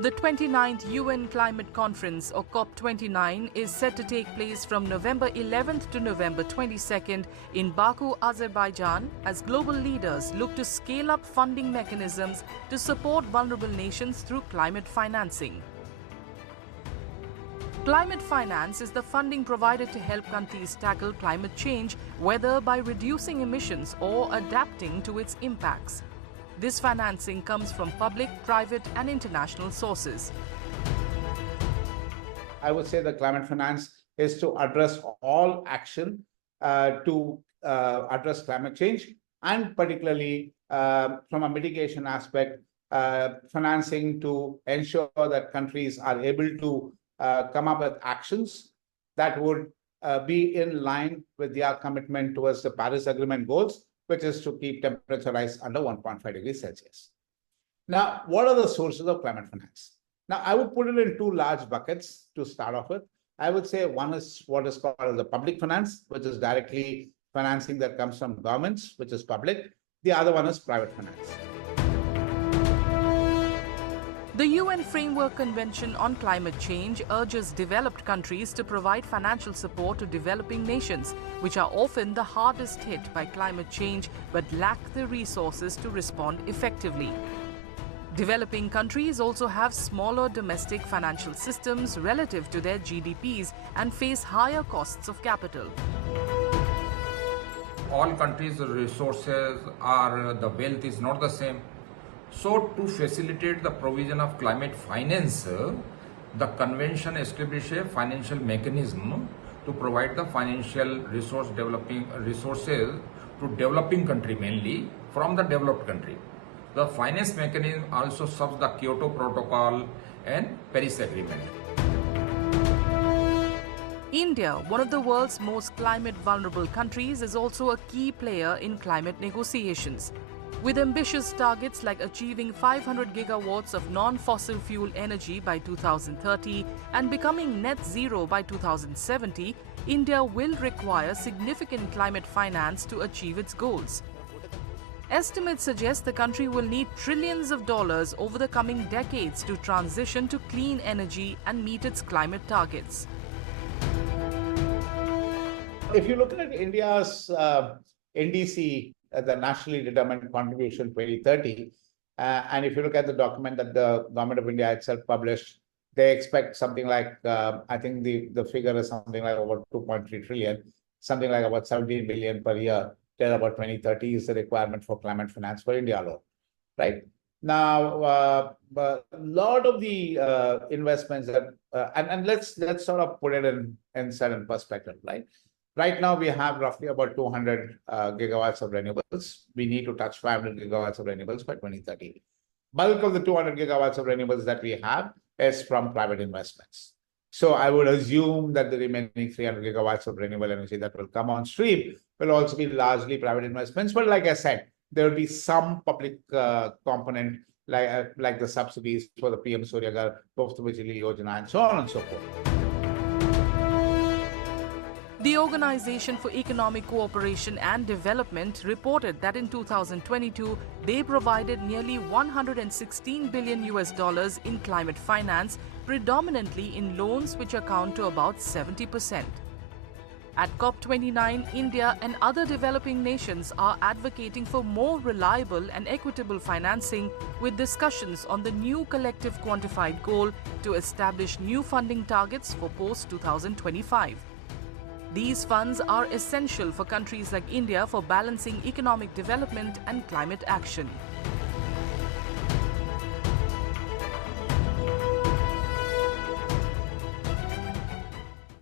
The 29th UN Climate Conference, or COP29, is set to take place from November 11th to November 22nd in Baku, Azerbaijan, as global leaders look to scale up funding mechanisms to support vulnerable nations through climate financing. Climate finance is the funding provided to help countries tackle climate change, whether by reducing emissions or adapting to its impacts. This financing comes from public, private and international sources. I would say the climate finance is to address all action to address climate change, and particularly from a mitigation aspect, financing to ensure that countries are able to come up with actions that would be in line with their commitment towards the Paris Agreement goals, which is to keep temperature rise under 1.5 degrees Celsius. Now, what are the sources of climate finance? Now, I would put it in two large buckets to start off with. I would say one is what is called the public finance, which is directly financing that comes from governments, which is public. The other one is private finance. The UN Framework Convention on Climate Change urges developed countries to provide financial support to developing nations, which are often the hardest hit by climate change but lack the resources to respond effectively. Developing countries also have smaller domestic financial systems relative to their GDPs and face higher costs of capital. All countries' resources are, the wealth is not the same. So, to facilitate the provision of climate finance, the convention establishes a financial mechanism to provide the financial resources to developing country, mainly from the developed country. The finance mechanism also serves the Kyoto Protocol and Paris Agreement. India, one of the world's most climate vulnerable countries, is also a key player in climate negotiations. With ambitious targets like achieving 500 gigawatts of non-fossil fuel energy by 2030 and becoming net zero by 2070, India will require significant climate finance to achieve its goals. Estimates suggest the country will need trillions of dollars over the coming decades to transition to clean energy and meet its climate targets. If you look at India's NDC, the Nationally Determined Contribution 2030, and if you look at the document that the Government of India itself published, they expect something like, I think the figure is something like over 2.3 trillion, something like about 17 billion per year till about 2030 is the requirement for climate finance for India alone, right? Now, a lot of the investments that, and let's sort of put it in certain perspective, right? Right now, we have roughly about 200 gigawatts of renewables. We need to touch 500 gigawatts of renewables by 2030. Bulk of the 200 gigawatts of renewables that we have is from private investments. So I would assume that the remaining 300 gigawatts of renewable energy that will come on stream will also be largely private investments. But like I said, there will be some public component like the subsidies for the PM Surya Ghar, Mufti Bijli Yojana, and so on and so forth. The Organization for Economic Cooperation and Development reported that in 2022, they provided nearly $116 billion in climate finance, predominantly in loans which account to about 70%. At COP29, India and other developing nations are advocating for more reliable and equitable financing, with discussions on the new collective quantified goal to establish new funding targets for post-2025. These funds are essential for countries like India for balancing economic development and climate action.